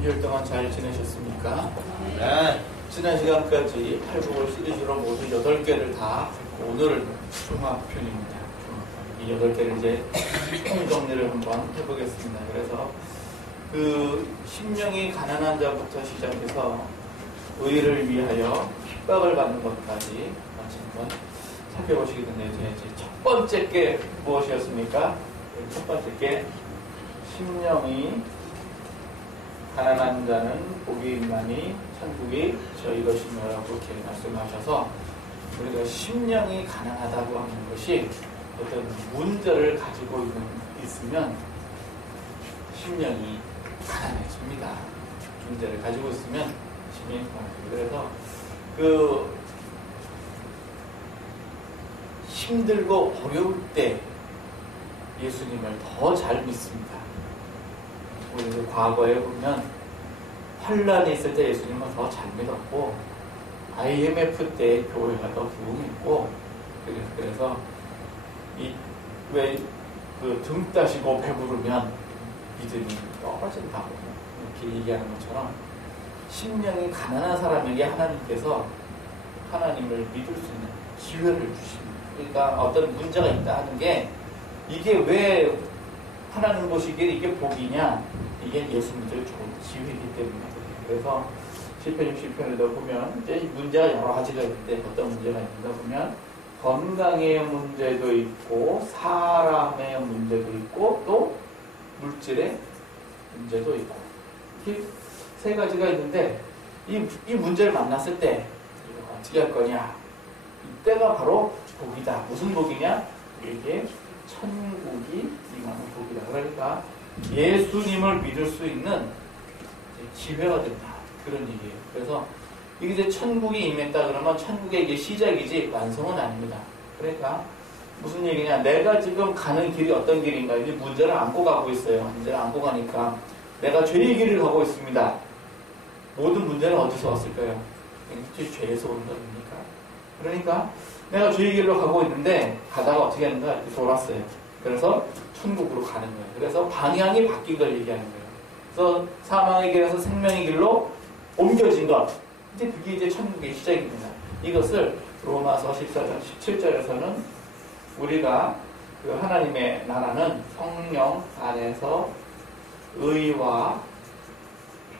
3개월 동안 잘 지내셨습니까? 네. 지난 시간까지 8국어 시리즈로 모두 8개를 다 오늘 종합편입니다. 이 8개를 이제 총정리를 한번 해보겠습니다. 그래서 그 심령이 가난한 자부터 시작해서 의를 위하여 핍박을 받는 것까지 같이 한번 살펴보시게 됐네요. 이제 첫 번째 게 무엇이었습니까? 첫 번째 게 심령이 가난한 자는 복이 있나니 천국이 저희 것이며라고 이렇게 말씀하셔서 우리가 심령이 가난하다고 하는 것이 어떤 문제를 가지고 있으면 심령이 가난해집니다. 문제를 가지고 있으면 심령이 가난해집니다. 그래서 그 힘들고 어려울 때 예수님을 더 잘 믿습니다. 우리 과거에 보면 환란이 있을 때 예수님은 더 잘 믿었고 IMF 때 교회가 더 부흥했고 그래서 왜 그 등 따시고 배부르면 믿음이 떨어진다고 이렇게 얘기하는 것처럼 심령이 가난한 사람에게 하나님께서 하나님을 믿을 수 있는 기회를 주십니다. 그러니까 어떤 문제가 있다 하는 게 이게 왜 하나님 보시기에 이게 복이냐? 이게 예수 믿을 좋은 기회이기 때문이거든요. 그래서 시편 60편에도 보면 이제 문제가 여러 가지가 있는데 어떤 문제가 있는가 보면 건강의 문제도 있고 사람의 문제도 있고 또 물질의 문제도 있고 이렇게 세 가지가 있는데 이 문제를 만났을 때 어떻게 할 거냐? 이때가 바로 복이다. 무슨 복이냐? 이게 천국이 임하는 복이다. 그러니까 예수님을 믿을 수 있는 기회가 된다. 그런 얘기예요. 그래서 이게 이제 천국이 임했다 그러면 천국의 이게 시작이지 완성은 아닙니다. 그러니까 무슨 얘기냐? 내가 지금 가는 길이 어떤 길인가? 이제 문제를 안고 가고 있어요. 문제를 안고 가니까 내가 죄의 길을 가고 있습니다. 모든 문제는 어디서 왔을까요? 죄에서 온 겁니까? 그러니까 내가 죄의 길로 가고 있는데 가다가 어떻게 하는가? 이렇게 돌았어요. 그래서 천국으로 가는 거예요. 그래서 방향이 바뀐 걸 얘기하는 거예요. 그래서 사망의 길에서 생명의 길로 옮겨진 것. 이제 그게 이제 천국의 시작입니다. 이것을 로마서 14장 17절에서는 우리가 그 하나님의 나라는 성령 안에서 의와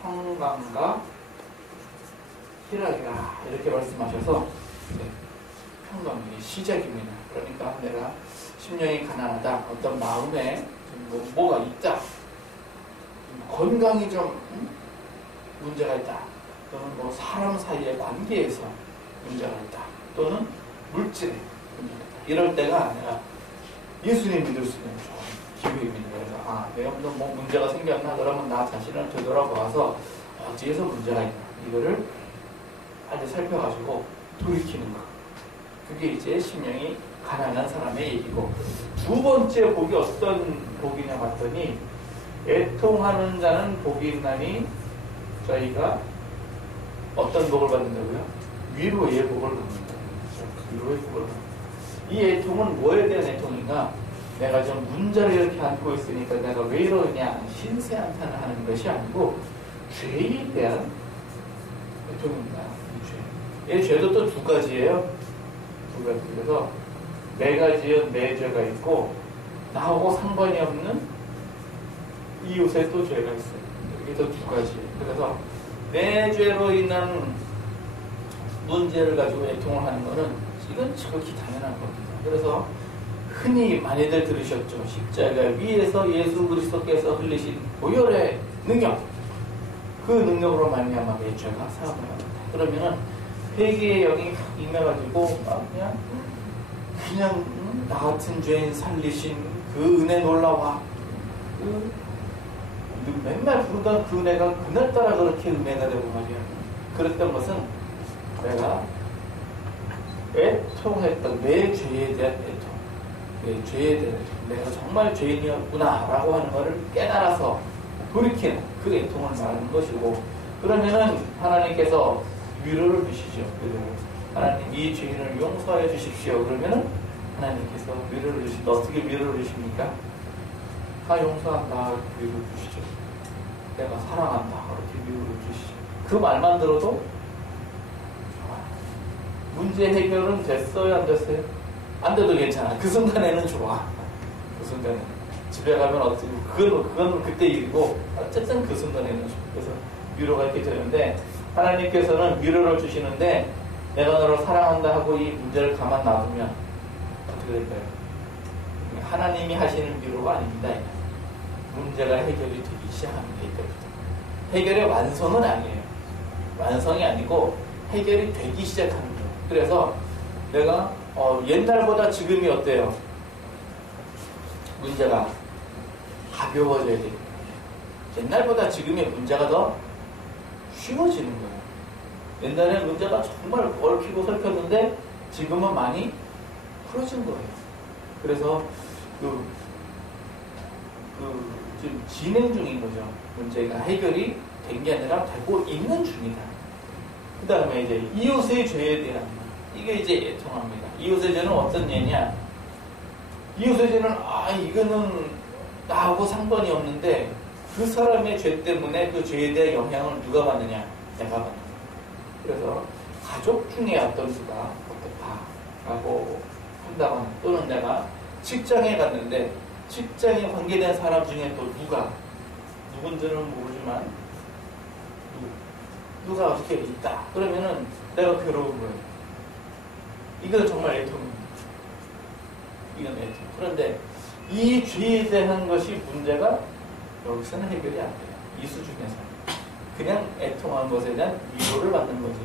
평강과 희락이라 이렇게 말씀하셔서 평강의 시작입니다. 그러니까 내가 심령이 가난하다, 어떤 마음에 뭐가 있다, 건강이 좀 문제가 있다, 또는 뭐 사람 사이의 관계에서 문제가 있다, 또는 물질에 문제가 있다. 이럴 때가 내가 예수님 믿을 수 있는 좋은 기회입니다. 그래서 내가 뭐 문제가 생겼나? 그러면 나 자신을 되돌아보아서 어디에서 문제가 있나? 이거를 아주 살펴가지고 돌이키는 것. 그게 이제 심령이 가난한 사람의 얘기고, 두 번째 복이 어떤 복이냐 봤더니 애통하는 자는 복이 있나니 저희가 어떤 복을 받는다고요? 위로의 복을 받는다. 위로의 복을 받는다. 이 애통은 뭐에 대한 애통인가? 내가 좀 문제를 이렇게 안고 있으니까 내가 왜 이러냐 신세한탄을 하는 것이 아니고 죄에 대한 애통입니다. 이 죄도 또 두 가지예요. 두 가지. 그래서 내가 지은 내 죄가 있고 나하고 상관이 없는 이웃에 또 죄가 있어요. 이게 또 두 가지예요. 그래서 내 죄로 인한 문제를 가지고 애통을 하는 것은 이건 지극히 당연한 겁니다. 그래서 흔히 많이들 들으셨죠. 십자가 위에서 예수 그리스도께서 흘리신 보혈의 능력, 그 능력으로 말미암아 내 죄가 사함을 합니다. 그러면은 회개의 영이 임해가지고 그냥 나 같은 죄인 살리신 그 은혜 놀라와, 맨날 부르던 그 은혜가 그날따라 그렇게 은혜가 되고 말이야. 그랬던 것은 내가 애통했던 내 죄에 대한 애통, 내 죄에 대한 내가 정말 죄인이었구나 라고 하는 것을 깨달아서 돌이키는 그 애통을 말하는 것이고, 그러면은 하나님께서 위로를 주시죠. 하나님 이 죄인을 용서해 주십시오. 그러면은 하나님께서 위로를 주시죠. 어떻게 위로를 주십니까? 다 용서한다 위로 주시죠. 내가 사랑한다. 이렇게 위로를 주시죠. 그 말만 들어도 좋아. 문제 해결은 됐어요? 안 됐어요? 안 돼도 괜찮아. 그 순간에는 좋아. 그 순간에는. 집에 가면 어떻게, 그건 그때 일이고, 어쨌든 그 순간에는 좋아. 그래서 위로가 이렇게 되는데, 하나님께서는 위로를 주시는데, 내가 너를 사랑한다 하고 이 문제를 가만 놔두면, 어떻게 될까요? 하나님이 하시는 위로가 아닙니다. 문제가 해결이 되기 시작합니다. 이때부터. 해결의 완성은 아니에요. 완성이 아니고 해결이 되기 시작하는 거예요. 그래서 내가 옛날보다 지금이 어때요? 문제가 가벼워져야 돼요. 옛날보다 지금의 문제가 더 쉬워지는 거예요. 옛날에 문제가 정말 얽히고 설켰는데 지금은 많이 풀어진 거예요. 그래서 지금 진행 중인 거죠. 문제가 해결이 된 게 아니라 되고 있는 중이다. 그 다음에 이제 이웃의 죄에 대한 이게 이제 애통합니다. 이웃의 죄는 어떤 예냐? 이웃의 죄는 이거는 나하고 상관이 없는데 그 사람의 죄 때문에 그 죄에 대한 영향을 누가 받느냐? 내가 받는 거예요. 그래서 가족 중에 어떤 수가 어떻다라고 한다거나 또는 내가 직장에 갔는데 직장에 관계된 사람 중에 또 누군지는 모르지만 누가 어떻게 있다. 그러면은 내가 괴로운 거예요. 이건 정말 애통입니다. 이건 애통. 그런데 이 죄에 대한 것이 문제가 여기서는 해결이 안 돼요. 이 수준에서. 그냥 애통한 것에 대한 위로를 받는 거지.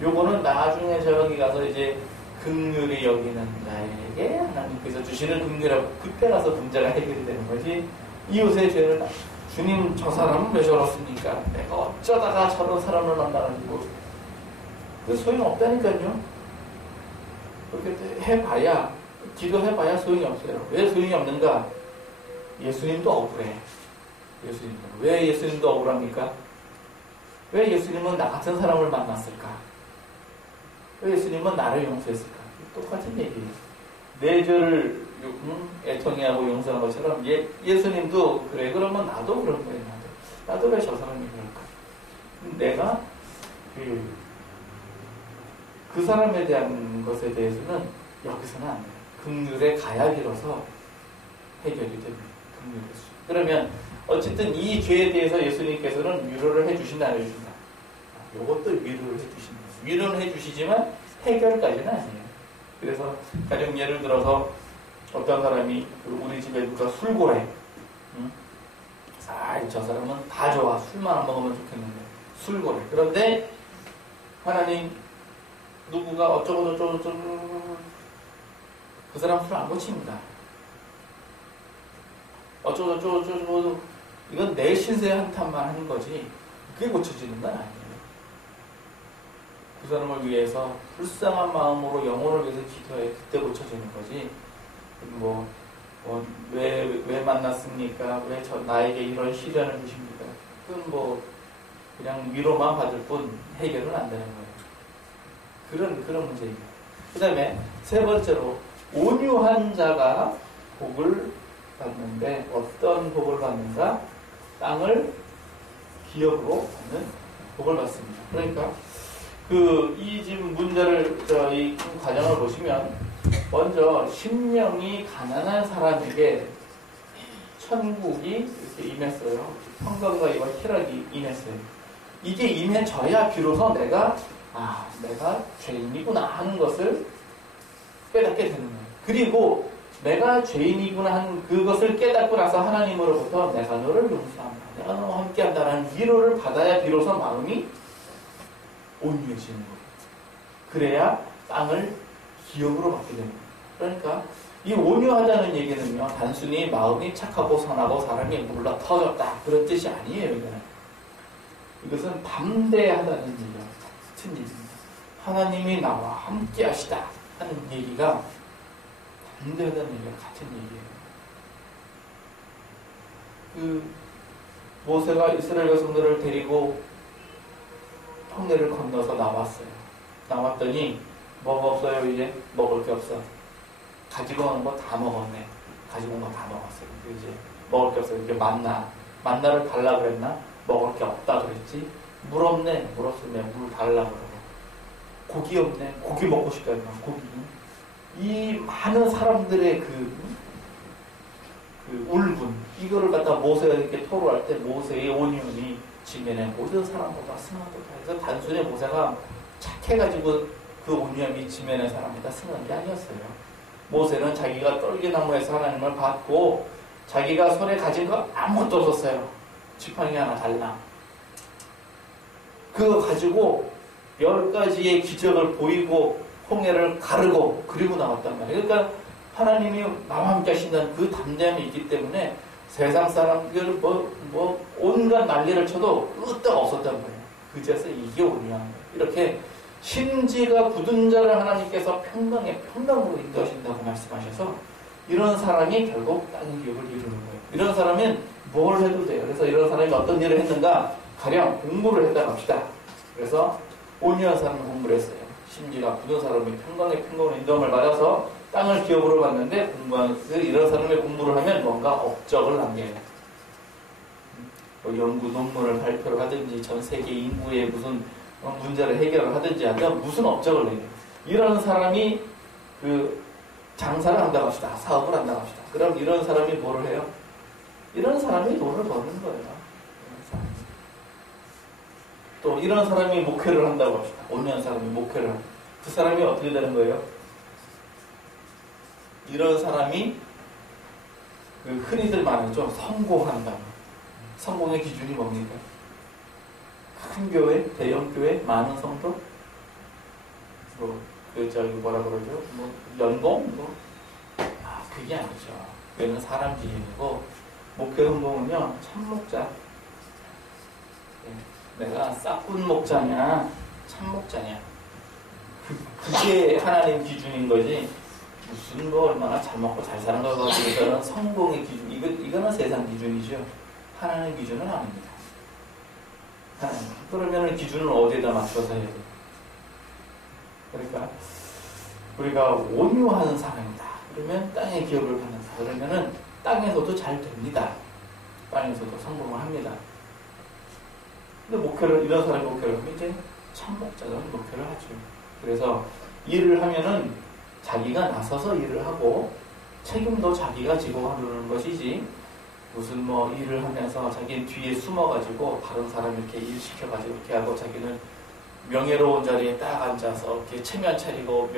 요거는 나중에 저기 가서 이제 긍휼히 여기는 자에게 하나님께서 주시는 긍휼하고 그때 가서 문제가 해결이 되는 거지. 이웃의 죄를 주님 저 사람은 왜 저렇습니까? 내가 어쩌다가 저런 사람을 만나가지고 그 소용없다니까요. 그렇게 해봐야 기도해봐야 소용이 없어요. 왜 소용이 없는가? 예수님도 억울해. 예수님도. 왜 예수님도 억울합니까? 왜 예수님은 나 같은 사람을 만났을까? 왜 예수님은 나를 용서했을까? 똑같은 얘기예요. 내 죄를 애통해하고 용서한 것처럼 예수님도 그래. 그러면 나도 그런 거예요. 나도 왜 저 사람이 그럴까? 내가 그 사람에 대한 것에 대해서는 여기서는 안 돼요. 긍휼의 가야기로서 해결이 됩니다. 긍휼에서. 그러면 어쨌든 이 죄에 대해서 예수님께서는 위로를 해주신다 안 해주신다? 이것도 위로를 해주신다. 위로는 해주시지만 해결까지는 아니에요. 그래서 가령 예를 들어서 어떤 사람이 우리 집에 누가 술고래. 저 사람은 다 좋아. 술만 안 먹으면 좋겠는데 술고래. 그런데 하나님 누구가 어쩌고 그 사람 술 안 고칩니다. 어쩌고 이건 내 신세 한탄만 하는 거지 그게 고쳐지는 건 아니에요. 그 사람을 위해서 불쌍한 마음으로 영혼을 위해서 기도해. 그때 고쳐지는 거지. 왜 만났습니까? 왜 나에게 이런 시련을 주십니까? 그건 그냥 위로만 받을 뿐 해결은 안 되는 거예요. 그런 문제입니다. 그 다음에 세 번째로 온유한 자가 복을 받는데 어떤 복을 받는가? 땅을 기업으로 받는 복을 받습니다. 그러니까 이 지금 문제를 이 과정을 보시면 먼저 심령이 가난한 사람에게 천국이 이렇게 임했어요. 평강과 희락이 임했어요. 이게 임해져야 비로소 내가 죄인이구나 하는 것을 깨닫게 되는 거예요. 그리고 내가 죄인이구나 하는 그것을 깨닫고 나서 하나님으로부터 내가 너를 용서한다. 내가 너와 함께한다라는 위로를 받아야 비로소 마음이 온유해지는 거예요. 그래야 땅을 기업으로 받게 됩니다. 그러니까 이 온유하다는 얘기는요. 단순히 마음이 착하고 선하고 사람이 물러 터졌다. 그런 뜻이 아니에요. 이것은 담대하다는 얘기가 같은 얘기입니다. 하나님이 나와 함께 하시다 하는 얘기가 담대하다는 얘기가 같은 얘기예요. 모세가 이스라엘 백성들을 데리고 홍해를 건너서 나왔어요. 나왔더니 뭐가 없어요. 이제 먹을 게 없어. 가지고 오는 거 다 먹었네. 가지고 온 거 다 먹었어요. 이제 먹을 게 없어요. 이제 만나를 달라 그랬나? 먹을 게 없다 그랬지. 물 없네. 물 없으면 물 달라 그러고. 고기 없네. 고기 먹고 싶다. 고기. 이 많은 사람들의 그 울분, 이거를 갖다 모세에게 토로할 때 모세의 온유함이 지면에 모든 사람보다 승하도다 해서 단순히 모세가 착해가지고 그 온유함이 지면의 사람보다 승한 게 아니었어요. 모세는 자기가 떨기나무에서 하나님을 받고 자기가 손에 가진 거 아무것도 없었어요. 지팡이 하나 달랑. 그거 가지고 10가지의 기적을 보이고 홍해를 가르고 그리고 나왔단 말이에요. 그러니까 하나님이 나와 함께 하신다는 그 담대함이 있기 때문에 세상 사람들 온갖 난리를 쳐도 끄떡 없었단 말이에요. 그제서 이게 온유한 거예요. 이렇게 심지가 굳은 자를 하나님께서 평강으로 인도하신다고 말씀하셔서 이런 사람이 결국 땅의 기업을 이루는 거예요. 이런 사람은 뭘 해도 돼요. 그래서 이런 사람이 어떤 일을 했는가? 가령 공부를 했다 갑시다. 그래서 온유한 사람은 공부를 했어요. 심지가 굳은 사람이 평강으로 인도함을 받아서 땅을 기업으로 받는데 이런 사람의 공부를 하면 뭔가 업적을 남겨요. 연구 논문을 발표를 하든지 전 세계 인구의 무슨 문제를 해결을 하든지 하면 무슨 업적을 내요. 이런 사람이 그 장사를 한다고 합시다. 사업을 한다고 합시다. 그럼 이런 사람이 뭐를 해요? 이런 사람이 돈을 버는 거예요. 또 이런 사람이 목회를 한다고 합시다. 온유한 사람이 목회를 한다. 그 사람이 어떻게 되는 거예요? 이런 사람이 그 흔히들 말하죠. 성공한다. 성공의 기준이 뭡니까? 큰 교회, 대형 교회, 많은 성도, 뭐라 그러죠? 연봉, 그게 아니죠. 그게는 사람 기준이고 목회 헌봉은요 참목자. 내가 싹군 목자냐, 참목자냐. 그게 하나님 기준인 거지. 무슨 얼마나 잘 먹고 잘 사는 거 가지고서는 성공의 기준. 이거는 세상 기준이죠. 하나님 기준은 아닙니다. 그러면 기준을 어디에다 맞춰서 해야 돼요? 그러니까 우리가 온유한 사람이다. 그러면 땅의 기업을 받는다. 그러면은 땅에서도 잘 됩니다. 땅에서도 성공을 합니다. 근데 이런 사람이 목회를 하면 이제 참목자는 목회를 하죠. 그래서 일을 하면은 자기가 나서서 일을 하고 책임도 자기가 지고 하는 것이지 무슨 일을 하면서 자기는 뒤에 숨어가지고 다른 사람 이렇게 일 시켜가지고 이렇게 하고 자기는 명예로운 자리에 딱 앉아서 이렇게 체면 차리고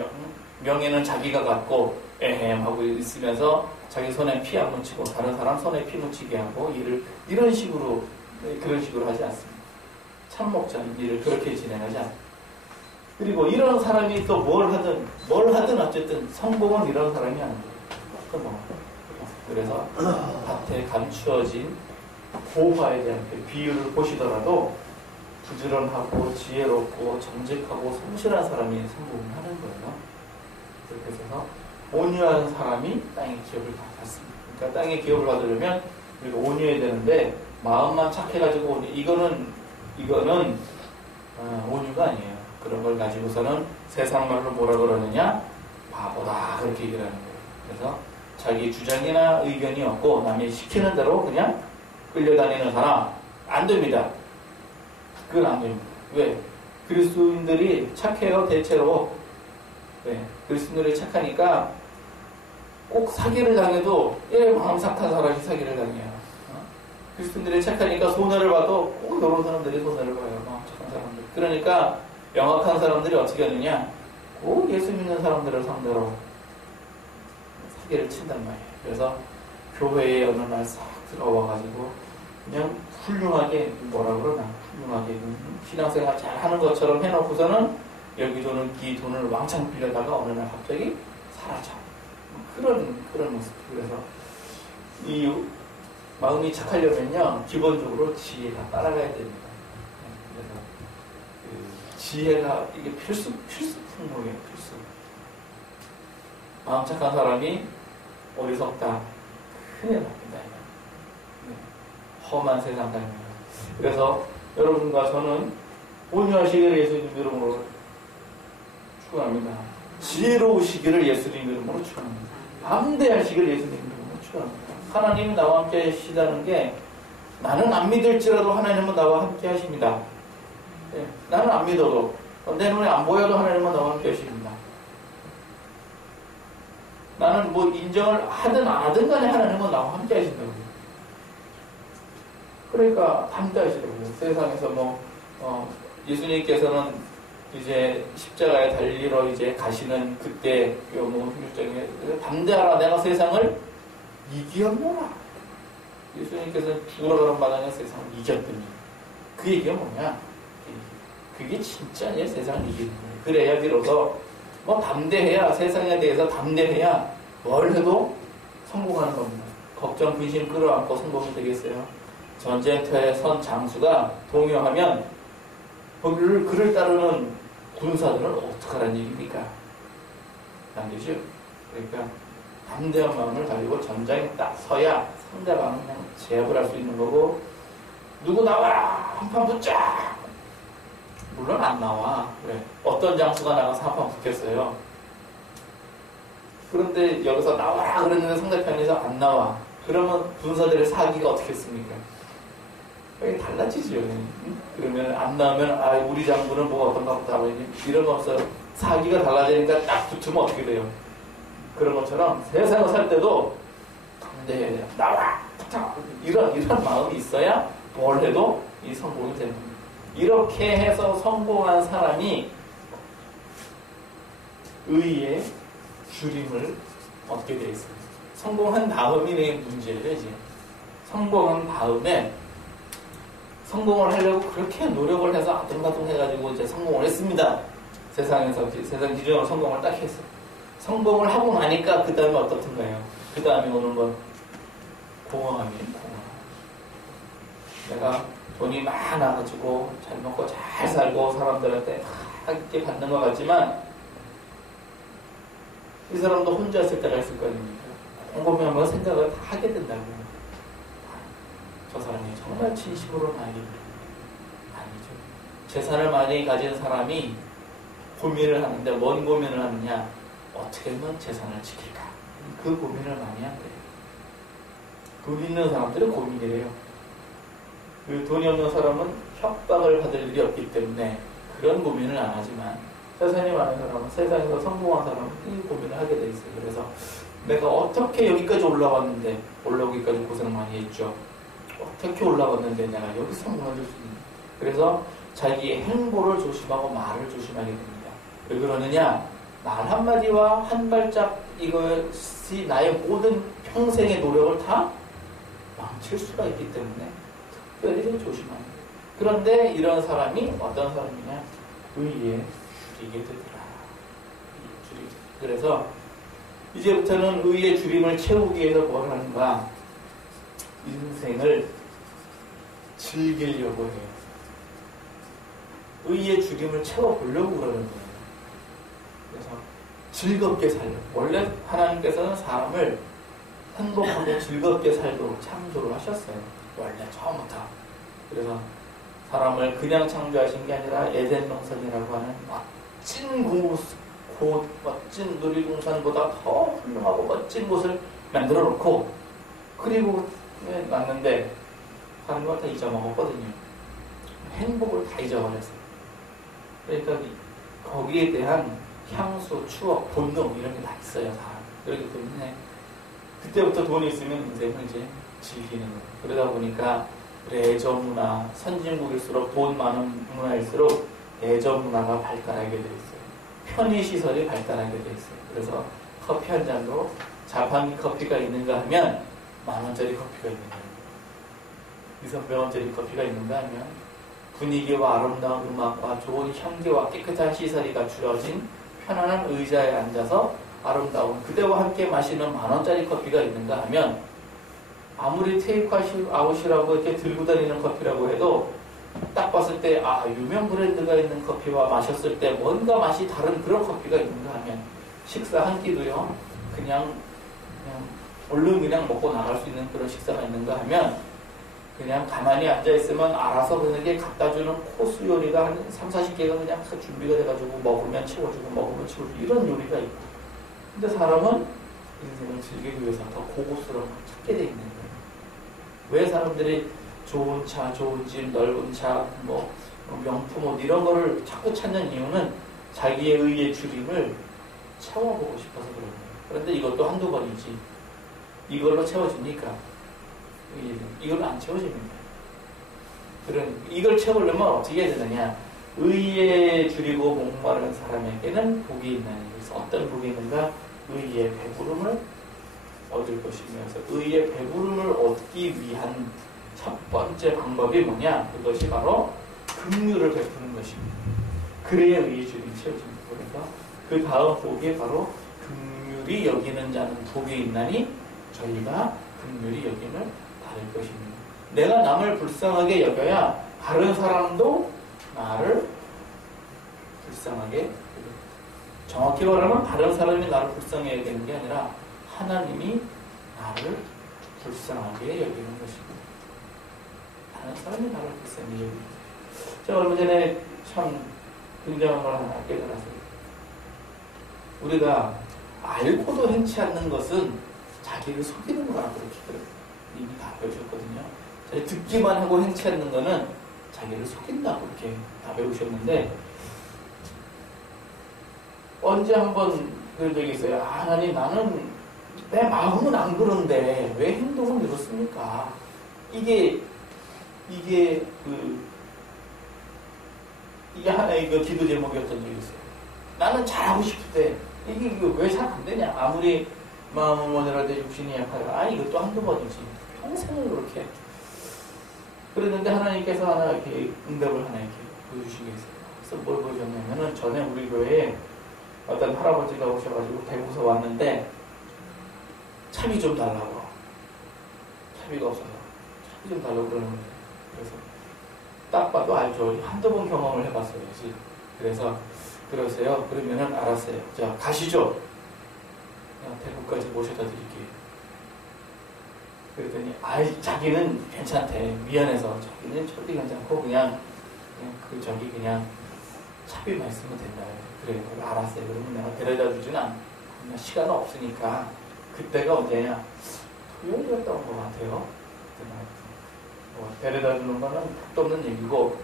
명예는 자기가 갖고 에헴 하고 있으면서 자기 손에 피 안 묻히고 다른 사람 손에 피 묻히게 하고 일을 그런 식으로 하지 않습니다. 참목자는 일을 그렇게 진행하지 않습니다. 그리고 이런 사람이 또 뭘 하든 어쨌든 성공은 이런 사람이 아니에요. 그래서 밭에 감추어진 보화에 대한 비유를 보시더라도 부지런하고 지혜롭고 정직하고 성실한 사람이 성공을 하는 거예요. 그렇게 해서 온유한 사람이 땅의 기업을 받았습니다. 그러니까 땅의 기업을 받으려면 우리가 온유해야 되는데 마음만 착해가지고 이거는 온유가 아니에요. 그런 걸 가지고서는 세상 말로 뭐라 그러느냐? 바보다 그렇게 얘기를 하는 거예요. 그래서 자기 주장이나 의견이 없고 남이 시키는 대로 그냥 끌려다니는 사람 안 됩니다. 그건 안 됩니다. 왜? 그리스도인들이 착해요. 대체로 그리스도인들이 착하니까 꼭 사기를 당해도 마음 착한 사람이 사기를 당해요. 그리스도인들이 착하니까 손해를 봐도 꼭 이런 사람들이 손해를 봐요. 마음 착한 사람들. 그러니까 영악한 사람들이 어떻게 하느냐? 꼭 예수 믿는 사람들을 상대로 사기를 친단 말이에요. 그래서 교회에 어느 날 싹 들어와가지고 그냥 훌륭하게 훌륭하게 신앙생활 잘 하는 것처럼 해놓고서는 여기저는 이 돈을 왕창 빌려다가 어느 날 갑자기 사라져. 그런 모습. 그래서 이 마음이 착하려면요 기본적으로 지혜가 따라가야 됩니다. 그래서 지혜가 이게 필수 품목이에요. 필수. 마음 착한 사람이 어리석다. 큰일 납니다. 험한 세상 다닙니다. 그래서 여러분과 저는 온유하시기를 예수님 이름으로 축원합니다. 지혜로우시기를 예수님 이름으로 축원합니다. 담대하시기를 예수님 이름으로 축원합니다. 하나님이 나와 함께 하시다는 게 나는 안 믿을지라도 하나님은 나와 함께 하십니다. 예, 나는 안 믿어도 내 눈에 안 보여도 하나님은 나와 함께 하십니다. 나는 뭐 인정을 하든 안 하든 간에 하나님은 나와 함께 하신다고요. 그러니까 담대하시라고요. 세상에서 예수님께서는 이제 십자가에 달리러 이제 가시는 그때 훈육장에 담대하라 내가 세상을 이기었노라. 예수님께서는 죽으러 가는 마당에 세상을 이겼더니 그 얘기가 뭐냐? 그게 진짜냐? 세상을 이기는 거예요. 그래야 비로소 담대해야 세상에 대해서 담대해야 뭘 해도 성공하는 겁니다. 걱정, 근심 끌어안고 성공이 되겠어요. 전쟁터에 선 장수가 동요하면 그를 따르는 군사들은 어떡하라는 얘기입니까? 안 되죠? 그러니까 담대한 마음을 가지고 전장에 딱 서야 상대방은 그냥 제압을 할 수 있는 거고 누구 나와라! 한판 붙자! 물론 안 나와. 왜? 어떤 장수가 나가서 한판 붙겠어요. 그런데 여기서 나와라 그랬는데 상대편에서 안 나와. 그러면 군사들의 사기가 어떻겠습니까? 여기 달라지죠. 응? 그러면 안 나오면 우리 장군은 뭐가 어떤가 보다 이런 거 없어요. 사기가 달라지니까 딱 붙으면 어떻게 돼요? 그런 것처럼 세상을 살 때도 네, 나와! 이런 마음이 있어야 뭘 해도 이 성공이 되는 겁니다. 이렇게 해서 성공한 사람이 의의 주림을 얻게 되어 있어요. 성공한 다음이 문제예요, 이제. 성공한 다음에 성공을 하려고 그렇게 노력을 해서 아둥바둥 해가지고 이제 성공을 했습니다. 세상 기준으로 성공을 딱 했어요. 성공을 하고 나니까 그 다음에 어떻던가요? 그 다음에 오는 건 공허함이에요. 내가 돈이 많아가지고 잘 먹고 잘 살고 사람들한테 함께 받는 것 같지만 이 사람도 혼자 있을 때가 있을 거 아닙니까? 곰곰이 한번 생각을 다 하게 된다고요. 저 사람이 정말 진심으로 나에게 아니죠. 재산을 많이 가진 사람이 고민을 하는데 뭔 고민을 하느냐? 어떻게 하면 재산을 지킬까? 그 고민을 많이 한대요. 돈 있는 사람들은 고민이래요. 그 돈이 없는 사람은 협박을 받을 일이 없기 때문에 그런 고민을 안 하지만 세상에 많은 사람은 세상에서 성공한 사람은 이 고민을 하게 돼 있어요. 그래서 내가 어떻게 여기까지 올라왔는데 올라오기까지 고생을 많이 했죠. 어떻게 올라왔는데 내가 여기 성공할 수 있는 그래서 자기의 행보를 조심하고 말을 조심하게 됩니다. 왜 그러느냐? 말 한마디와 한 발짝 이것이 나의 모든 평생의 노력을 다 망칠 수가 있기 때문에 특별히 조심하는 거예요. 그런데 이런 사람이 어떤 사람이냐? 의에 줄이게 되더라. 그래서 이제부터는 의의 줄임을 채우기 위해서 뭘 하는가? 인생을 즐기려고 해요. 의의 줄임을 채워보려고 그러는 거예요. 그래서 즐겁게 살려고. 원래 하나님께서는 사람을 행복하고 즐겁게 살도록 창조를 하셨어요. 원래 처음부터. 그래서 사람을 그냥 창조하신 게 아니라 에덴 동산이라고 하는 멋진 놀이동산보다 더 훌륭하고 멋진 곳을 만들어 놓고 그리고 놨는데 다른 걸 다 잊어먹었거든요. 행복을 다 잊어버렸어요. 그러니까 거기에 대한 향수, 추억, 본능 이런 게 다 있어요. 다. 그렇기 때문에 그때부터 돈이 있으면 인생을 이제 즐기는 거예요. 그러다 보니까 레저 문화, 선진국일수록 돈 많은 문화일수록 레저 문화가 발달하게 돼 있어요. 편의시설이 발달하게 돼 있어요. 그래서 커피 한 잔도 자판기 커피가 있는가 하면 10,000원짜리 커피가 있는 거예요. 200원짜리 커피가 있는가 하면 분위기와 아름다운 음악과 좋은 향기와 깨끗한 시설이 갖추어진 편안한 의자에 앉아서 아름다운 그대와 함께 마시는 10,000원짜리 커피가 있는가 하면 아무리 테이크아웃이라고 이렇게 들고 다니는 커피라고 해도 딱 봤을 때 유명 브랜드가 있는 커피와 마셨을 때 뭔가 맛이 다른 그런 커피가 있는가 하면 식사 한 끼도요 그냥 얼른 그냥 먹고 나갈 수 있는 그런 식사가 있는가 하면 그냥 가만히 앉아있으면 알아서 그에게 갖다주는 코스 요리가 한 30-40개가 그냥 준비가 돼가지고 먹으면 채워주고 먹으면 채워주고 이런 요리가 있고 근데 사람은 인생을 즐기기 위해서 더 고급스러운 걸 찾게 돼 있는 거예요. 왜 사람들이 좋은 차, 좋은 집, 넓은 차, 명품 옷 이런 거를 자꾸 찾는 이유는 자기의 의의 주림을 채워보고 싶어서 그런 거예요. 그런데 이것도 한두 번이지. 이걸로 채워집니까? 이걸로 안 채워집니다. 이걸 채우려면 어떻게 해야 되느냐? 의에 줄이고 목마른 사람에게는 복이 있나니. 그래서 어떤 복이 있는가? 의의 배부름을 얻을 것이며, 의의 배부름을 얻기 위한 첫 번째 방법이 뭐냐? 그것이 바로 긍휼을 베푸는 것입니다. 그래야 의의 줄임이 채워집니다. 그래서 그 다음 복이 바로 긍휼이 여기는 자는 복이 있나니 저희가 긍휼이 여김을 받을 것입니다. 내가 남을 불쌍하게 여겨야 다른 사람도 나를 불쌍하게, 정확히 말하면 다른 사람이 나를 불쌍하게 여기는 게 아니라 하나님이 나를 불쌍하게 여기는 것입니다. 다른 사람이 나를 불쌍하게 여기는 것입니다. 제가 얼마 전에 참 굉장한 걸 하나 깨달았어요. 우리가 알고도 행치 않는 것은 자기를 속이는 거라고 그렇게 이미 다 배우셨거든요. 듣기만 하고 행치 않는 거는 자기를 속인다고 이렇게 다 배우셨는데, 언제 한번 그런 적이 있어요. 하나님, 나는 내 마음은 안 그런데 왜 행동은 이렇습니까? 이게 하나의 그 기도 제목이었던 적이 있어요. 나는 잘하고 싶은데 이게 왜 잘 안 되냐? 아무리 마음은 원활하되 육신이 약하다. 이것도 한두 번이지. 평생을 그렇게. 그랬는데 하나님께서 하나 이렇게 응답을 하나 이렇게 보여주신 게 있어요. 그래서 뭘 보여줬냐면은, 전에 우리 교회에 어떤 할아버지가 오셔가지고 대구서 왔는데 차비 좀 달라고. 차비가 없어서 차비 좀 달라고 그러는 거예요. 그래서 딱 봐도 알죠. 한두 번 경험을 해봤어요. 그래서 그러세요. 그러면은 알았어요. 자, 가시죠. 그냥 대구까지 모셔다 드릴게요. 그랬더니 자기는 괜찮대. 미안해서 자기는 절대 괜찮고 그냥 차비만 있으면 된다. 그래, 알았어요. 그러면 내가 데려다 주진 않고 그냥 시간 없으니까. 그때가 언제냐? 토요일이었던 것 같아요. 데려다 주는 거는 택도 없는 얘기고,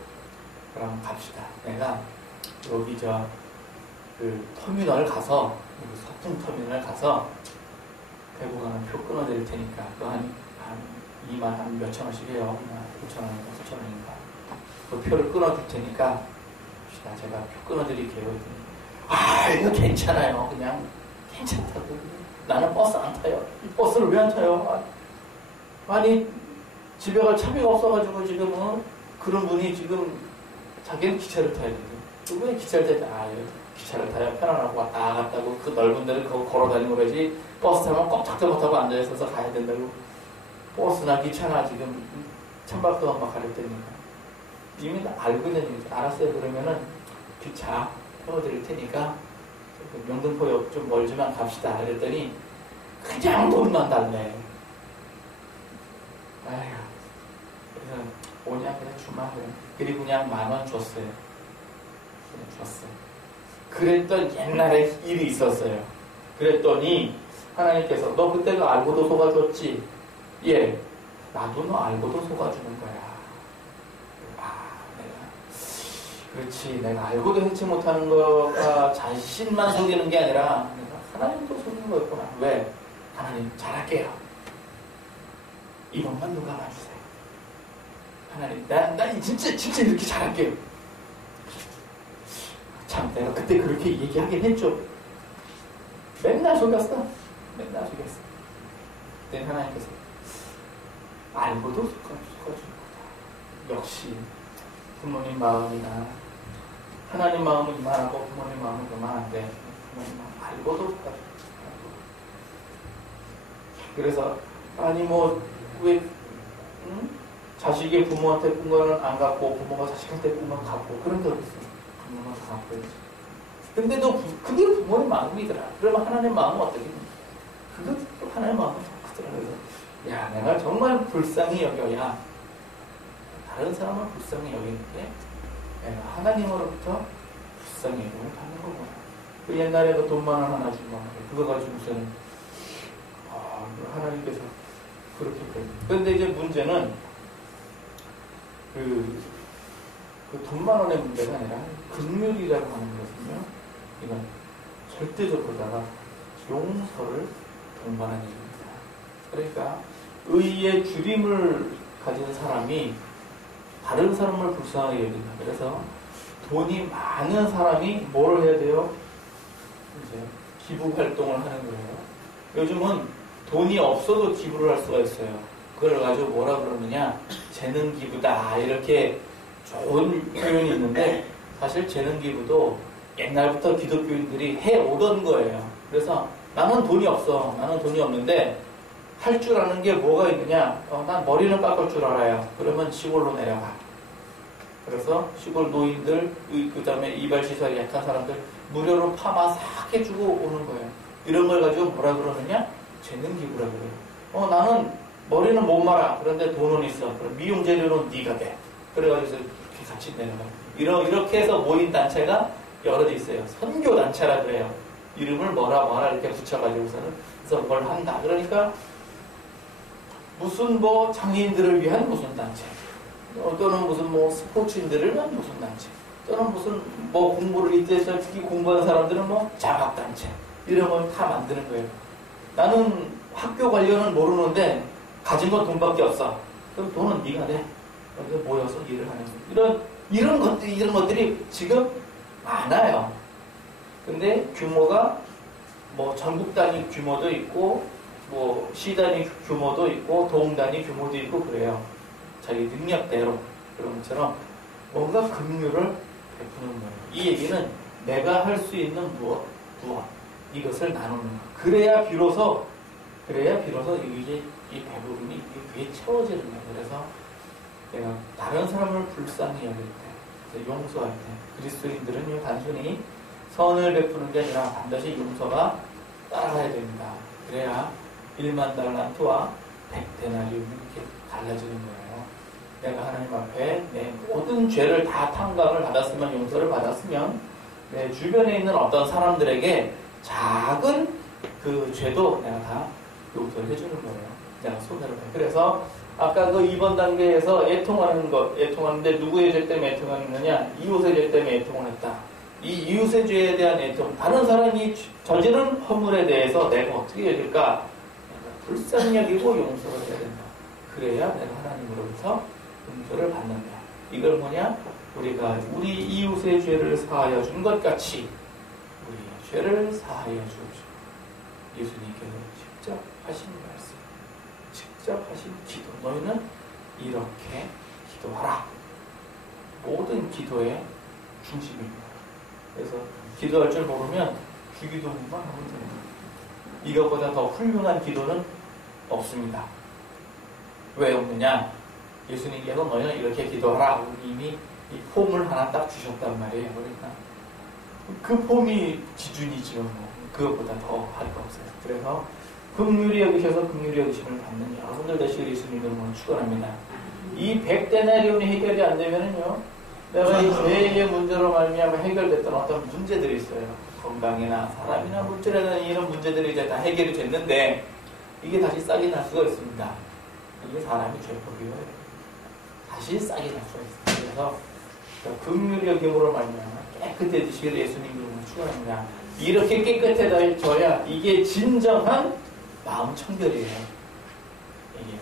그럼 갑시다. 내가 여기 그 터미널 가서, 서풍 터미널 가서 대구 가는 표 끊어드릴 테니까 그거 한 2만 한 몇천 원씩 해요. 5천 원인가 4천 원인가. 그 표를 끊어줄 테니까 제가 표 끊어드릴게요. 이거 괜찮아요. 그냥 괜찮다고. 나는 버스 안 타요. 이 버스를 왜 안 타요? 아니 집에 갈 차비가 없어가지고 지금은 그런 분이 지금 자기는 기차를 타야 되는데 왜 기차를 타야 돼? 기차를 타야 편안하고 왔다 갔다고 그 넓은 데를 걸어 다니고 그러지, 버스 타면 꼼짝도 못하고 앉아있어서 가야 된다고. 버스나 기차나 지금 천박 동안 막 가릴 때니까 이미 알고 있는 얘기죠. 알았어요. 그러면은 기차 태워드릴 테니까 명등포역 좀 멀지만 갑시다. 그랬더니 그냥 돈만 달래. 그래서 오냐 그냥 주마 그래. 그리고 그냥 10,000원 줬어요. 그냥 줬어요. 그랬던 옛날에 일이 있었어요. 그랬더니 하나님께서 너 그때가 알고도 속아줬지? 예. 나도 너 알고도 속아주는 거야. 그렇지. 내가 알고도 행치 못하는 거가 자신만 속이는 게 아니라 하나님도 속이는 거였구나. 왜? 하나님 잘할게요. 이번만 누가 봐주세요. 하나님 나 진짜 이렇게 잘할게요. 참 내가 그때 그렇게 얘기하긴 했죠. 맨날 속였어. 그때 하나님께서 알고도 속아주는 거다. 역시 부모님 마음이나 하나님 마음은 이만하고 부모님 마음은 그만한데 부모님 마음 알고도 속아주는 거다. 그래서 왜 자식이 부모한테 꾼 거는 안 갖고 부모가 자식한테 꾼 건 갖고 그런 적 있어요. 부모가 다 갖고 있지. 근데 그게 부모의 마음이더라. 그러면 하나님의 마음은 어떻게 됩니까? 그것도 하나님의 마음은 더 크더라. 그래서 내가 정말 불쌍히 여겨야 다른 사람을 불쌍히 여기는데 내가 하나님으로부터 불쌍히 여김을 받는 거구나. 그 옛날에도 돈 10,000원 하나 주고 그거 가지고서는 하나님께서 그렇게 그런데 이제 문제는 그 돈만 원의 문제가 아니라 긍휼이라고 하는 것은요, 이건 절대적으로다가 용서를 동반하는 얘기입니다. 그러니까 의의 주림을 가진 사람이 다른 사람을 불쌍하게 여긴다. 그래서 돈이 많은 사람이 뭘 해야 돼요? 이제 기부 활동을 하는 거예요. 요즘은 돈이 없어도 기부를 할 수가 있어요. 그걸 가지고 뭐라 그러느냐, 재능 기부다, 이렇게 좋은 표현이 있는데, 사실 재능 기부도 옛날부터 기독교인들이 해오던 거예요. 그래서 나는 돈이 없어, 나는 돈이 없는데 할 줄 아는 게 뭐가 있느냐, 난 머리는 깎을 줄 알아요. 그러면 시골로 내려가. 그래서 시골 노인들, 그 다음에 이발시설이 약한 사람들 무료로 파마 싹 해주고 오는 거예요. 이런 걸 가지고 뭐라 그러느냐, 재능 기부라 그래요. 나는 머리는 못 말아. 그런데 돈은 있어. 그럼 미용 재료는 네가 돼. 그래가지고 이렇게 같이 내려가. 이렇게 해서 모인 단체가 여러 개 있어요. 선교 단체라 그래요. 이름을 뭐라 이렇게 붙여가지고서는 그래서 뭘 한다. 그러니까 무슨 뭐 장애인들을 위한 무슨 단체, 또는 무슨 뭐 스포츠인들을 위한 무슨 단체, 또는 무슨 뭐 공부를 이때서 특히 공부하는 사람들은 뭐 장학 단체, 이런 걸 다 만드는 거예요. 나는 학교 관련은 모르는데 가진 건 돈밖에 없어. 그럼 돈은 네가 내. 그래서 모여서 일을 하는 거예요. 이런 것들이 지금 많아요. 근데 규모가 뭐 전국 단위 규모도 있고, 뭐 시 단위 규모도 있고, 동 단위 규모도 있고 그래요. 자기 능력대로. 그런 것처럼 뭔가 긍휼을 베푸는 거예요. 이 얘기는 내가 할 수 있는 무엇 이것을 나누는 거예요. 그래야 비로소 이게 이 배부름이 귀에 채워지는 거예요. 그래서 내가 다른 사람을 불쌍히 여길 때, 용서할 때, 그리스도인들은요, 단순히 선을 베푸는 게 아니라 반드시 용서가 따라가야 됩니다. 그래야 1만 달란트와 100데나리온이 이렇게 달라지는 거예요. 내가 하나님 앞에 내 모든 죄를 다 탕감을 받았으면, 용서를 받았으면, 내 주변에 있는 어떤 사람들에게 작은 그 죄도 내가 다 용서를 해주는 거예요. 내가 손해를 봐요. 그래서 아까 그 2번 단계에서 애통하는데 누구의 죄 때문에 애통하느냐? 이웃의 죄 때문에 애통을 했다. 이 이웃의 죄에 대한 애통, 다른 사람이 저지른 허물에 대해서 내가 어떻게 여길까? 내가 불쌍히 여기고 용서를 해야 된다. 그래야 내가 하나님으로부터 용서를 받는다. 이걸 뭐냐? 우리가 우리 이웃의 죄를 사하여 준 것 같이 우리의 죄를 사하여 주옵시고. 예수님께서 직접 하신 말씀, 직접 하신 기도, 너희는 이렇게 기도하라. 모든 기도의 중심입니다. 그래서 기도할 줄 모르면 주기도문만 하면 됩니다. 이것보다 더 훌륭한 기도는 없습니다. 왜 없느냐? 예수님께서 너희는 이렇게 기도하라. 이미 이 폼을 하나 딱 주셨단 말이에요. 그러니까 그 폼이 기준이죠. 그것보다 더 할 거 없어요. 그래서 긍휼히 여기셔서 긍휼히 여기심을 받는 여러분들 되시길 예수님으로 축원합니다. 이 100데나리온이 해결이 안 되면은요, 내가 이 죄의 문제로 말미암아 해결됐던 어떤 문제들이 있어요. 건강이나 사람이나 물질이나 이런 문제들이 이제 다 해결이 됐는데 이게 다시 싹이 날 수가 있습니다. 이게 사람이 죄법이에요. 다시 싹이 날 수가 있습니다. 그래서 긍휼히 여김으로 말미암아 깨끗해지시길 예수님으로 축원합니다. 이렇게 깨끗해져야 이게 진정한 마음 청결이에요. 이게.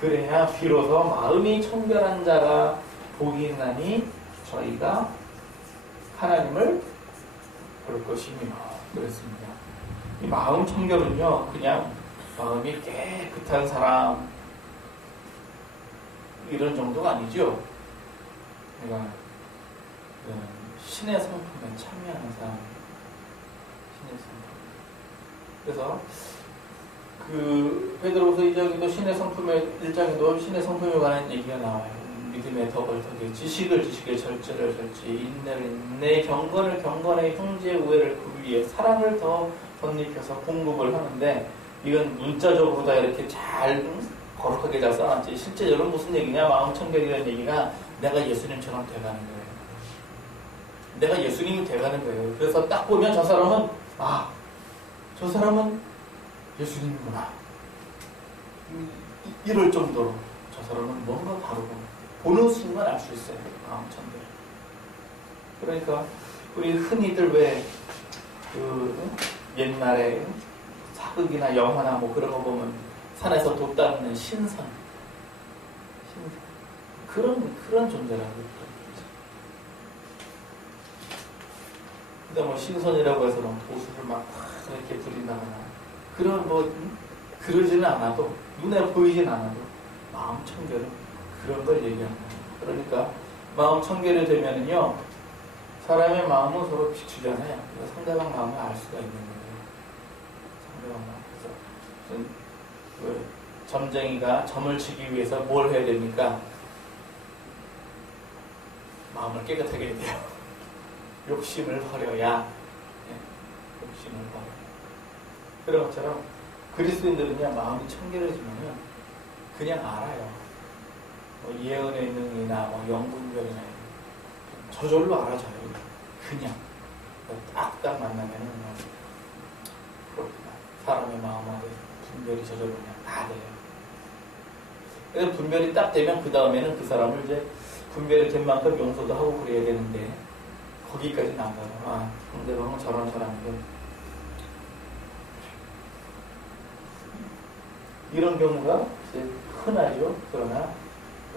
그래야 비로소 마음이 청결한 자가 복이 있나니 저희가 하나님을 볼 것이며 그랬습니다. 이 마음 청결은요, 그냥 마음이 깨끗한 사람 이런 정도가 아니죠. 그러니까 신의 성품에 참여하는 사람, 신의 성품. 그래서 그 베드로후서 2장에도 신의 성품의 1장에도 신의 성품에 관한 얘기가 나와요. 믿음의 덕을 덕에, 지식을 절제를 절제, 인내를 인내, 경건을 경건에, 형제 우애를 그 위에, 사랑을 더 덧입혀서 공급을 하는데, 이건 문자적으로 다 이렇게 잘 거룩하게 잘 써놨지. 실제적으로 무슨 얘기냐? 마음 청결이라는 얘기가 내가 예수님처럼 돼가는 거예요. 내가 예수님이 돼가는 거예요. 그래서 딱 보면 저 사람은 저 사람은 예수님이구나. 이럴 정도로 저 사람은 뭔가 다르고 보는 순간 알 수 있어요. 마음 청결. 그러니까 우리 흔히들 왜 옛날에 사극이나 영화나 뭐 그런 거 보면 산에서 돛 닦는 신선 그런 존재라고. 근데 뭐 신선이라고 해서 보수를 막 이렇게 부린다거나 그런 그러지는 않아도 눈에 보이진 않아도 마음 청결은 그런 걸 얘기하는 거예요. 그러니까 마음 청결이 되면은요 사람의 마음은 서로 비추잖아요. 그래서 상대방 마음을 알 수가 있는 거예요. 상대방 마음. 그래서 점쟁이가 점을 치기 위해서 뭘 해야 됩니까? 마음을 깨끗하게 해야 돼요. 욕심을 버려야. 욕심을 버려. 그런 것처럼 그리스도인들은요 마음이 청결해지면은 그냥 알아요. 뭐 예언의 능이나 뭐 영분별이나 저절로 알아져요. 그냥 딱딱 만나면은 그렇구나. 사람의 마음하고 분별이 저절로 그냥 다 돼요. 그래서 분별이 딱 되면 그 다음에는 그 사람을 이제 분별이 된 만큼 용서도 하고 그래야 되는데 거기까지는 안 가요. 아, 상대방은 저런 사람이고 이런 경우가 이제 흔하죠. 그러나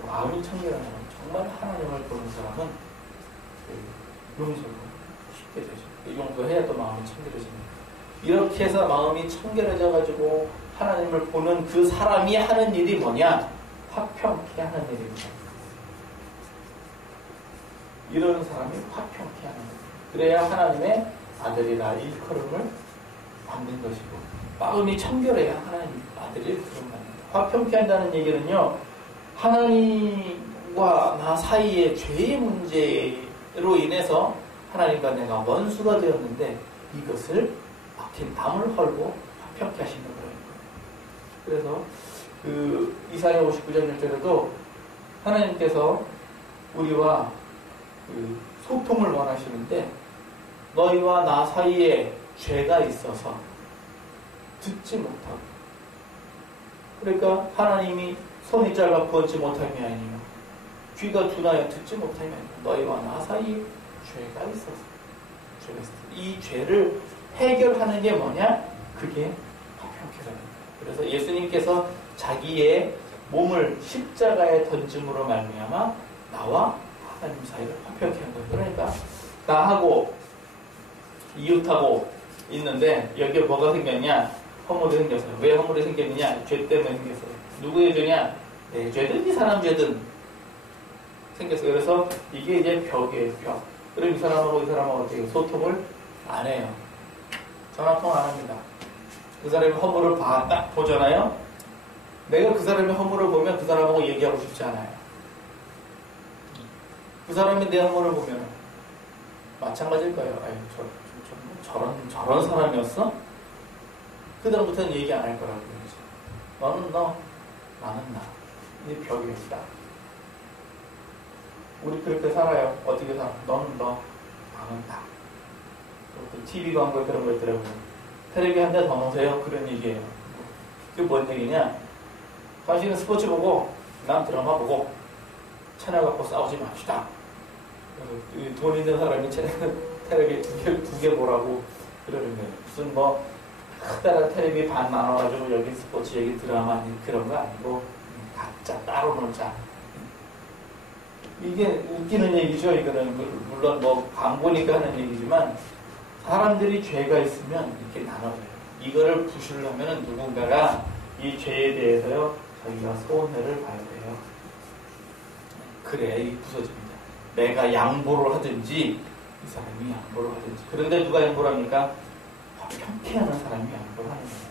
마음이 청결한 사람, 정말 하나님을 보는 사람은 용서가 쉽게 되죠. 용서해야 또 마음이 청결해집니다. 이렇게 해서 마음이 청결해져가지고 하나님을 보는 그 사람이 하는 일이 뭐냐? 화평케 하는 일입니다. 이런 사람이 화평케 하는 일. 그래야 하나님의 아들이라 일컬음을 받는 것이고 마음이 청결해야 하나님 아들이 일컬음을 받는 거예요. 화평케 한다는 얘기는요. 하나님과 나 사이의 죄의 문제로 인해서 하나님과 내가 원수가 되었는데 이것을 막힌 담을 헐고 화평케 하시는 거예요. 그래서 이사야 59장 1절에도 하나님께서 우리와 소통을 원하시는데 너희와 나 사이에 죄가 있어서 듣지 못하고 그러니까 하나님이 손이 짧아 구원치 못함이 아니요 귀가 둔하여 듣지 못함이 아니요 너희와 나 사이에 죄가 있어서 이 죄를 해결하는 게 뭐냐? 그게 화평케라는 거예요. 그래서 예수님께서 자기의 몸을 십자가에 던짐으로 말미암아 나와 하나님 사이를 화평케 한 거예요. 그러니까 나하고 이웃하고 있는데 여기에 뭐가 생겼냐? 허물이 생겼어요. 왜 허물이 생겼느냐? 죄 때문에 생겼어요. 누구의 죄냐? 내 죄든 이 사람 죄든 생겼어요. 그래서 이게 이제 벽이에요. 벽. 그럼 이 사람하고 이 사람하고 어떻게 소통을 안 해요. 전화통화 안 합니다. 그 사람의 허물을 딱 보잖아요. 내가 그 사람의 허물을 보면 그 사람하고 얘기하고 싶지 않아요. 그 사람이 내 허물을 보면 마찬가지일 거예요. 아유, 저런 사람이었어? 그 다음부터는 얘기 안 할 거라고 그러지. 너는 너, 나는 나. 이 벽이었다. 우리 그렇게 살아요. 어떻게 살아? 너는 너, 나는 나. 또 TV 광고 그런 거 있더라고요. 텔레비 한 대 더 넣으세요. 그런 얘기예요. 그게 뭔 얘기냐? 당신은 스포츠 보고 난 드라마 보고 채널 갖고 싸우지 맙시다. 돈 있는 사람이 텔레비 두 개 보라고 그러는 거예요. 무슨 뭐 크다란 텔레비 반 나눠가지고 여기 스포츠 여기 드라마 그런 거 아니고 각자 따로 놀자. 이게 웃기는 얘기죠. 이거는 물론 뭐 광고니까 하는 얘기지만 사람들이 죄가 있으면 이렇게 나눠져요. 이거를 부수려면 누군가가 이 죄에 대해서요 자기가 손해를 봐야 돼요. 그래야 이 부서집니다. 내가 양보를 하든지 이 사람이 양보를 하든지. 그런데 누가 양보를 합니까? 화평케 하는 사람이 양보를 하는 거예요.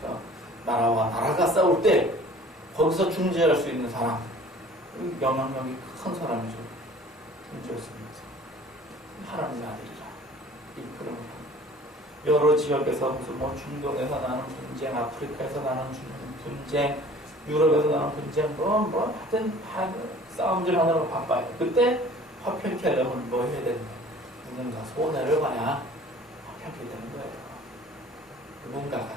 그래서 나라와 나라가 싸울 때 거기서 중재할 수 있는 사람, 영향력이 큰 사람이죠. 중재할 수 있는 사람. 하나님의 아들이라. 그런 거. 여러 지역에서 무슨 뭐 중동에서 나는 분쟁, 아프리카에서 나는 분쟁, 유럽에서 나는 분쟁, 하여튼 다 싸움질 하느라고 바빠요. 그때 화평케 하려면 뭐 해야 되는 거예요? 누군가 손해를 봐야 화평케 되는 거예요. 누군가가.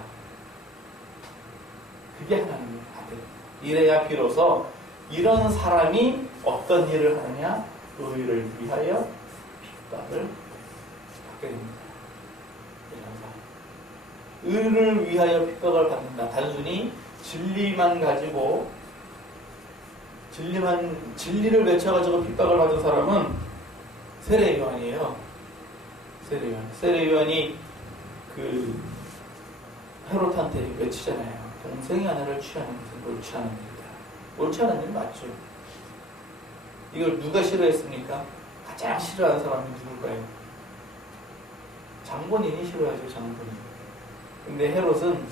그게 하나님의 아들. 이래야 비로소 이런 사람이 어떤 일을 하느냐? 의를 위하여 핍박을 받게 됩니다. 의를 위하여 핍박을 받는다. 단순히 진리만 가지고 진리를 외쳐가지고 핍박을 받은 사람은 세례 요한이에요. 세례 요한이 그 헤롯한테 외치잖아요. 동생의 아내를 취하는 것은 옳지 않은 일이다. 옳지 않은 일 맞죠. 이걸 누가 싫어했습니까? 가장 싫어하는 사람이 누굴까요? 장본인이 싫어하죠. 장본인. 근데 헤롯은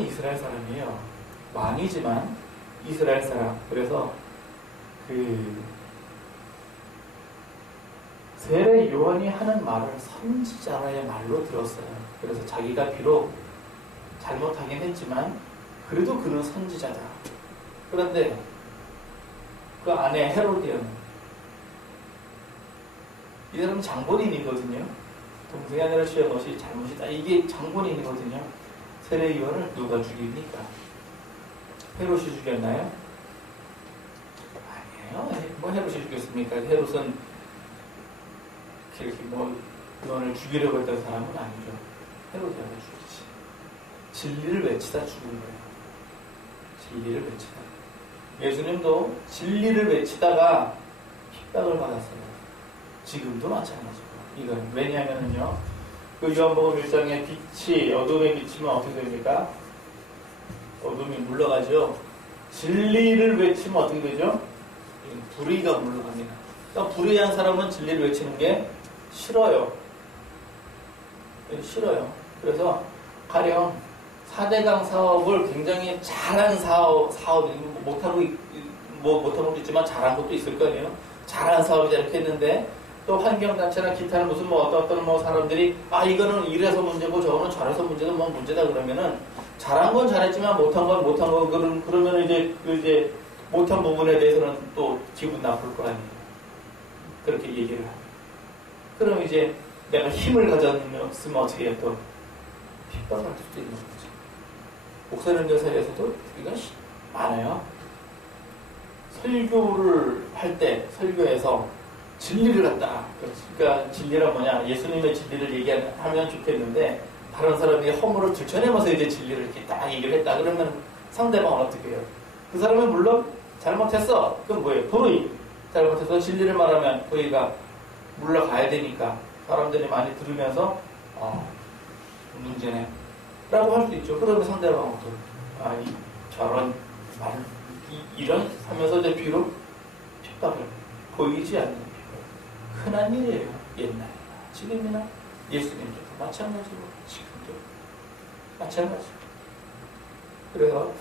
이스라엘 사람이에요. 왕이지만 이스라엘 사람. 그래서 그 세례 요한이 하는 말을 선지자의 말로 들었어요. 그래서 자기가 비록 잘못하긴 했지만 그래도 그는 선지자다. 그런데 그 아내 헤로디언, 이 사람은 장본인이거든요. 동생의 아내를 취한 것이 잘못이다. 이게 장본인이거든요. 세례 요한을 누가 죽입니까? 헤롯이 죽였나요? 아니에요. 뭐 헤롯이 죽였습니까? 헤롯은 그렇게 뭐 요한을 죽이려고 했던 사람은 아니죠. 헤롯이라고 죽이지. 진리를 외치다 죽은 거예요. 진리를 외치다. 예수님도 진리를 외치다가 핍박을 받았어요. 지금도 마찬가지고. 이건 왜냐하면요, 그 요한복음 1장에 빛이 어둠에 비치면 어떻게 됩니까? 어둠이 물러가죠. 진리를 외치면 어떻게 되죠? 불의가 물러갑니다. 그러니까 불의한 사람은 진리를 외치는 게 싫어요. 싫어요. 그래서 가령 4대강 사업을 굉장히 잘한 사업이 못하고 것도 있지만 잘한 것도 있을 거 아니에요. 잘한 사업이다 이렇게 했는데 또 환경단체나 기타는 무슨 어떤 사람들이 이거는 이래서 문제고 저거는 저래서 문제다 뭐 문제다 그러면은 잘한 건 잘했지만 못한 건 못한 거 그러면 이제 못한 부분에 대해서는 또 기분 나쁠 거 아니에요. 그렇게 얘기를 하고. 그럼 이제 내가 힘을 가졌으면 어떻게 해요? 또 핍박을 할 수도 있는 거죠. 목사님들 사이에서도 이건 많아요. 설교를 할 때 설교에서 진리를 갖다, 그러니까 진리란 뭐냐, 예수님의 진리를 얘기하면 좋겠는데 다른 사람이 허물을 들춰내면서 이제 진리를 이렇게 딱 얘기를 했다 그러면 상대방은 어떻게 해요? 그 사람은 물론 잘못했어. 그럼 뭐예요? 불의. 잘못해서 진리를 말하면 그이가 물러가야 되니까 사람들이 많이 들으면서 문제네 라고 할 수 있죠. 그러면 상대방은 또 저런 말 이런 하면서 이제 비록 핍박을 보이지 않는 핍박. 흔한 일이에요. 옛날이나 지금이나 예수님도 마찬가지고 지금도 마찬가지고. 그래서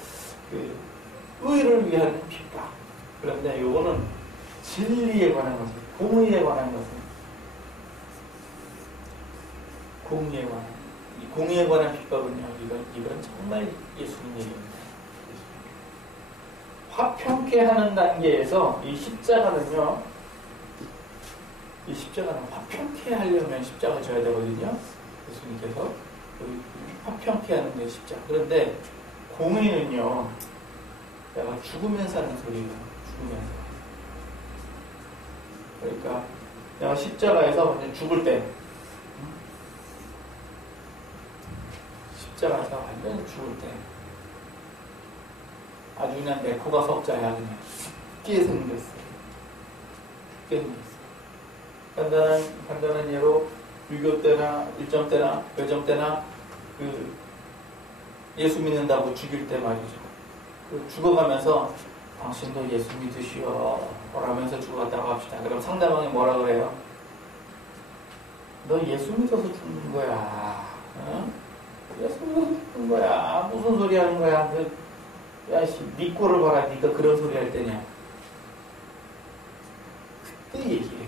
그 의를 위한 핍박. 그런데 요거는 진리에 관한 것은, 공의에 관한 것은, 공의에 관한 핍박은요, 이건 정말 예수님 얘기입니다. 화평케 하는 단계에서 이 십자가는 화평케 하려면 십자가 져야 되거든요. 예수님께서 화평케 하는 게 십자가. 그런데 공의는요, 내가 죽으면서 하는 소리예요. 죽으면서. 그러니까 내가 십자가에서 죽을 때, 십자가에서 완전 죽을 때 아주 그냥 내 코가 석자야. 그냥 죽게 생겼어. 간단한 예로 유교 때나 일정 때나 외정 때나 그 예수 믿는다고 죽일 때 말이죠. 그 죽어가면서 당신도 예수 믿으시오 라면서 죽어갔다고 합시다. 그럼 상대방이 뭐라 그래요? 너 예수 믿어서 죽는 거야. 어? 예수 믿어서 죽는 거야. 무슨 소리 하는 거야? 네 꼴을 봐라. 니가 그런 소리 할 때냐. 그때 얘기해.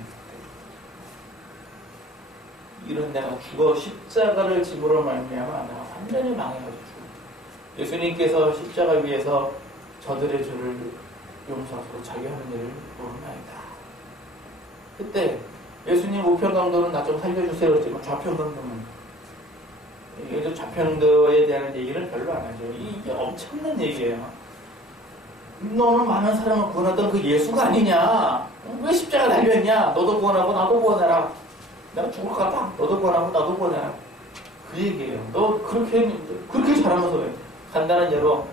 이런 내가 십자가를 짐으로 말미암아 내가 완전히 망해가지고 죽어. 예수님께서 십자가 위에서 저들의 죄를 용서하고 자기 하는 일을 모르나이다. 그때 예수님 우편강도는 나 좀 살려주세요 그랬지만 좌편강도는 좌편강도에 대한 얘기를 별로 안 하죠. 이게 엄청난 얘기예요. 너는 많은 사람을 구원하던 그 예수가 아니냐? 왜 십자가 달려있냐? 너도 구원하고 나도 구원해라. 내가 죽을 것 같아. 너도 구원하고 나도 구원해라. 그 얘기예요. 너 그렇게 잘하면서 왜? 간단한 예로,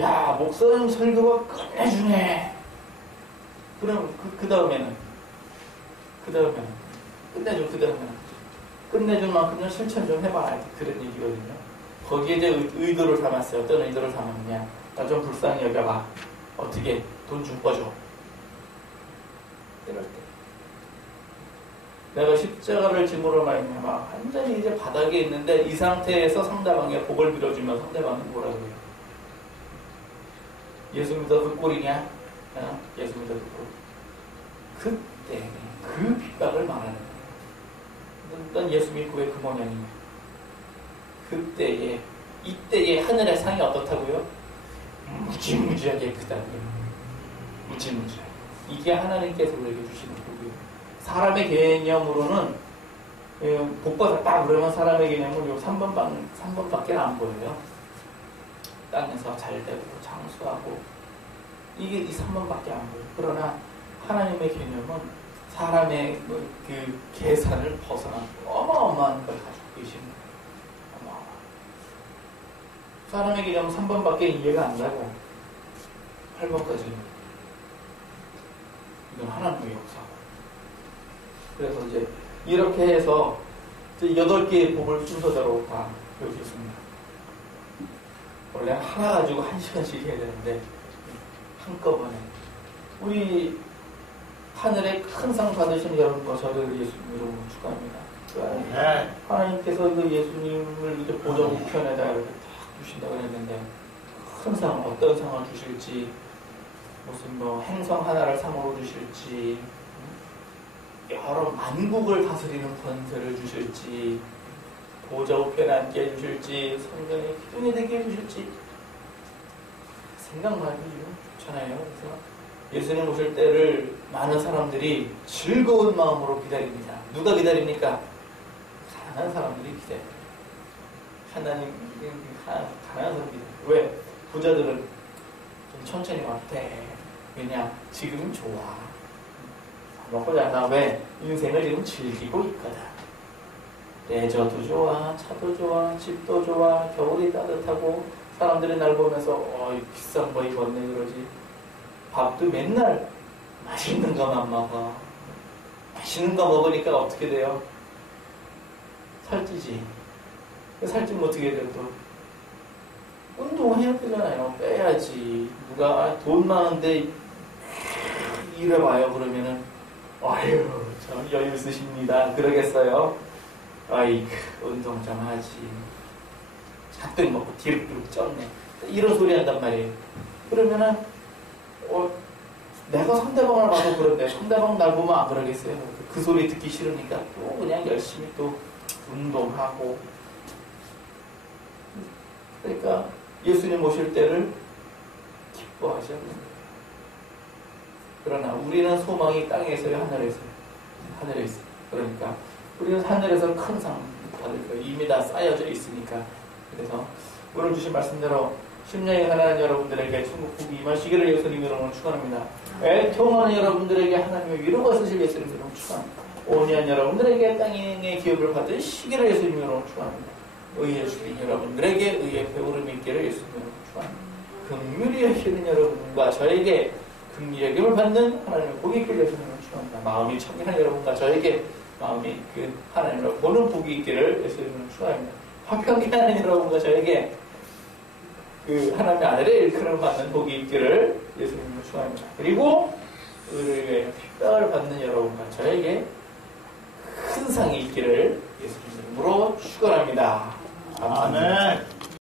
야, 목사님 설교가 끝내주네. 그럼 그 다음에는 끝내준 만큼은 실천 좀 해봐. 그런 얘기거든요. 거기에 이제 의도를 담았어요. 어떤 의도를 담았느냐. 나 좀 불쌍히 여겨봐. 어떻게 돈 좀 꺼줘. 이럴 때. 내가 십자가를 짐으로 말미암아 완전히 이제 바닥에 있는데 이 상태에서 상대방의 복을 빌어주면 상대방은 뭐라 그래요? 예수 믿어 그 꼴이냐? 예수 믿어 그 꼴. 그때 그 핍박을 말하는 거예요. 넌 예수 믿고 왜 그 모양이냐? 이때의 하늘의 상이 어떻다고요? 무지무지하게 크다고요. 무지무지하게. 이게 하나님께서 우리에게 주시는 복이에요. 사람의 개념으로는 복받았다 그러면 사람의 개념은 요 3번밖에 안 보여요. 땅에서 잘 되고 장수하고 이게 이 3번밖에 안 보여요. 그러나 하나님의 개념은 사람의 그 계산을 벗어난 어마어마한 걸 가지고 계시는 거예요. 사람의 개념은 3번밖에 이해가 안 가고 8번까지는 이건 하나님의 역사. 그래서 이제 이렇게 해서 이제 8개의 복을 순서대로 다 배우겠습니다. 원래 하나 가지고 1시간씩 해야 되는데 한꺼번에 우리 하늘에 큰 상 받으신 여러분과 저를 예수님 이름으로 축하합니다. 네. 하나님께서 그 예수님을 이제 보좌 우편에다 이렇게 딱 주신다고 했는데 큰 상, 어떤 상을 주실지, 무슨 뭐 행성 하나를 상으로 주실지, 여러 만국을 다스리는 권세를 주실지, 보좌 우편에 앉게 해주실지, 성경의 기둥이 되게 해주실지 생각만 해도 좋잖아요. 그래서 예수님 오실 때를 많은 사람들이 즐거운 마음으로 기다립니다. 누가 기다립니까? 가난한 사람들이 기다려요. 가난한 사람들이. 왜? 부자들은 좀 천천히 와도 돼. 왜냐? 지금은 좋아. 먹고 자나. 왜? 인생을 지금 즐기고 있거든. 레저도 좋아, 차도 좋아, 집도 좋아, 겨울이 따뜻하고 사람들이 날 보면서 비싼 거 입었네 그러지. 밥도 맨날 맛있는 거만 먹어. 맛있는 거 먹으니까 어떻게 돼요? 살찌지. 살찌면 어떻게 돼요? 또 운동해야 되잖아요. 빼야지. 누가 돈 많은데 일해봐요 그러면은 아유 참 여유 있으십니다 그러겠어요? 아이고 운동 좀 하지. 잔뜩 먹고 뒤룩뒤룩 쪘네. 이런 소리 한단 말이에요. 그러면은 내가 상대방을 봐도 그런데 상대방 날 보면 안 그러겠어요? 그 소리 듣기 싫으니까 또 그냥 열심히 또 운동하고. 그러니까 예수님 오실 때를 기뻐하죠. 그러나 우리는 소망이 땅에서요, 하늘에 있어요. 그러니까 우리는 하늘에서 큰 상 받을 거예요. 이미 다 쌓여져 있으니까. 그래서 오늘 주신 말씀대로 심령이 가난한 여러분들에게 천국 복이 임하시기를 예수님 이름으로 축원합니다. 애통하는 여러분들에게 하나님의 위로가 있으실 예수님 이름으로 축원합니다. 온유한 여러분들에게 땅의 기업을 받으시기를 예수님 이름으로 축원합니다. 의에 주인 여러분들에게 의의 배우름이 있기를 예수님 이름으로 축원합니다. 긍휼히 여기는 여러분과 저에게 긍휼히 여김을 받는 하나님의 복이 있기를 예수님 이름으로 축원합니다. 마음이 청결한 여러분과 저에게 마음이 그 하나님을 보는 복이 있기를 예수님 이름으로 축원합니다. 화평케 하는 여러분과 저에게 그 하나님의 아들의 일컬음을 받는 복이 있기를 예수님으로 축원합니다. 그리고 의를 위해 핍박을 받는 여러분과 저에게 큰 상이 있기를 예수님 이름으로 축원합니다. 아멘.